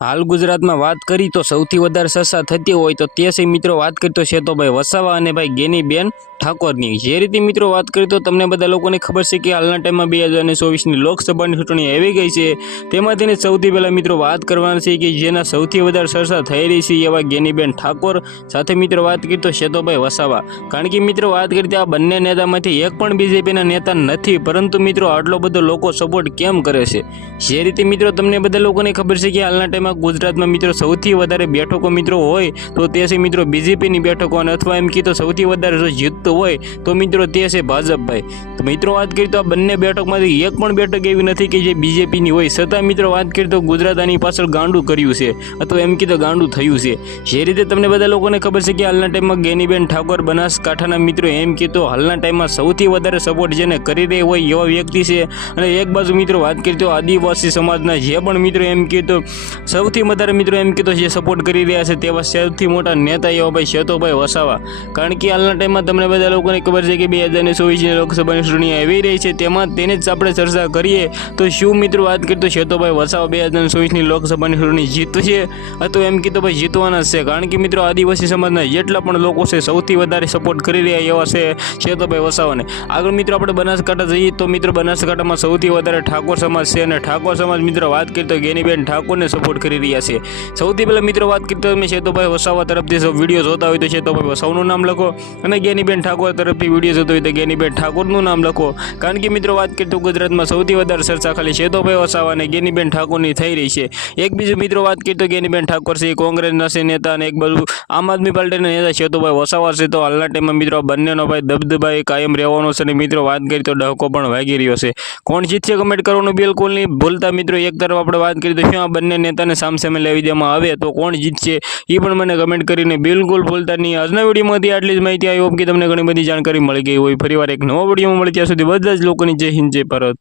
हाल गुजरात में बात करी तो सौथी वधारे चर्चा थती होय तो ते से मित्रों बात करी तो सेतोभाई वसावा अने भाई गेनीबेन ठाकोरनी। जे रीते मित्रों बात करी तो तमने बधा लोकोने खबर छे कि हालना टाइम में 2024 ની લોકસભાની ચૂંટણી આવી गई છે। તેમાંથી સૌથી પહેલા મિત્રો વાત કરવાની છે કે જેના સૌથી વધારે ચર્ચા થઈ રહી છે એવા ગેનીબેન ઠાકોર સાથે મિત્રો વાત કરી તો સેતોભાઈ વસાવા। કારણ કે મિત્રો વાત કરી તો આ બંને નેતામાંથી એક પણ બીજેપીના નેતા નથી, પરંતુ મિત્રો આટલો બધો લોકો સપોર્ટ કેમ કરે છે? જે રીતે મિત્રો તમને બધા લોકોને ખબર છે કે હાલના ટાઈમ गुजरात में मित्रों सौथी वधारे बेठको मित्रों होय तो ते छे मित्रों बीजेपी नी बेठको अथवा एम कीधुं सौथी वधारे जो जीततो होय तो मित्रों ते छे भाजपभाई। तो मित्रों बात करीए तो आ बंने बेठकमांथी एक पण बेठक एवी नथी के जे बीजेपी नी होय, छतां मित्रों बात करीए तो गुजरात आनी पाछळ गांडुं कर्युं छे अथवा एम कीधुं गांडुं थयुं छे। जे रीते तमने बधा लोकोने खबर छे के हालना टाइममां गेनीबेन ठाकोर बनासकांठाना मित्रों एम कीधुं हालना टाइममां सौथी वधारे सपोर्ट जेने करी रही होय एवा व्यक्ति छे। अने एक बाजु मित्रों बात करीए तो आदिवासी समाजना जे पण मित्रों एम कीधुं સૌથી વધારે મિત્રો એમ કીધું જે સપોર્ટ કરી રહ્યા છે તેવા સૌથી મોટા નેતા એવા ભાઈ સેતોભાઈ વસાવા। કારણ કે હાલના ટાઈમમાં તમને બધા લોકોને ખબર છે કે 2024ની લોકસભાની ચૂંટણી આવી રહી છે, તેમાં તેને જ આપણે ચર્ચા કરીએ તો શું મિત્રો વાત કરીએ તો સેતોભાઈ વસાવા 2024ની લોકસભાની ચૂંટણી જીતશે અથવા એમ કીધું ભાઈ જીતવાના છે। કારણ કે મિત્રો આદિવાસી સમાજના જેટલા પણ લોકો છે સૌથી વધારે સપોર્ટ કરી રહ્યા એવા છે સેતોભાઈ વસાવાને। આગળ મિત્રો આપણે બનાસકાંઠા જઈએ તો મિત્રો બનાસકાંઠામાં સૌથી વધારે ઠાકોર સમાજ છે અને ઠાકોર સમાજ મિત્રો વાત કરીએ તો ગેનીબેન ઠાકોરને સપોર્ટ કરી રહ્યા છે। સૌથી પહેલા મિત્રો વાત કરીએ તો તમે સેતોભાઈ વસાવા તરફથી વિડીયો જોતા હોય તો સેતોભાઈ વસાવાનું નામ લખો અને ગેનીબેન ઠાકોર તરફથી વિડીયો જોતો હોય તો ગેનીબેન ઠાકોરનું નામ લખો। કારણ કે મિત્રો વાત કરીએ તો ગુજરાતમાં સૌથી વધારે ચર્ચા ખાલી સેતોભાઈ વસાવા અને ગેનીબેન ઠાકોરની થઈ રહી છે। એક બીજું મિત્રો વાત કરીએ તો ગેનીબેન ઠાકોર છે કોંગ્રેસના છે નેતા અને એક બાજુ આમ આદમી પાર્ટીના નેતા સેતોભાઈ વસાવા છે। તો હાલના ટાઈમમાં મિત્રો બંનેનો ભાઈ દબદબા કાયમ રહેવાનો છે અને મિત્રો વાત કરીએ તો ડહકો પણ વાગી રહ્યો છે। કોણ જીતશે કમેન્ટ કરવાનું બિલકુલ નહીં ભૂલતા મિત્રો। એક તરફ આપણે વાત કરીએ તો શું આ બંને નેતાને સામસામે લેવી દેવામાં આવે તો કોણ જીતશે એ પણ મને કમેન્ટ કરીને બિલકુલ ભૂલતા નહીં। આજના વિડીયોમાંથી આટલી જ માહિતી। આવી હોપ કે તમને ઘણી બધી જાણકારી મળી ગઈ હોય। ફરીવાર એક નવો વિડીયોમાં મળી ત્યાં સુધી બધા જ લોકોની જય હિન્દ જય ભારત।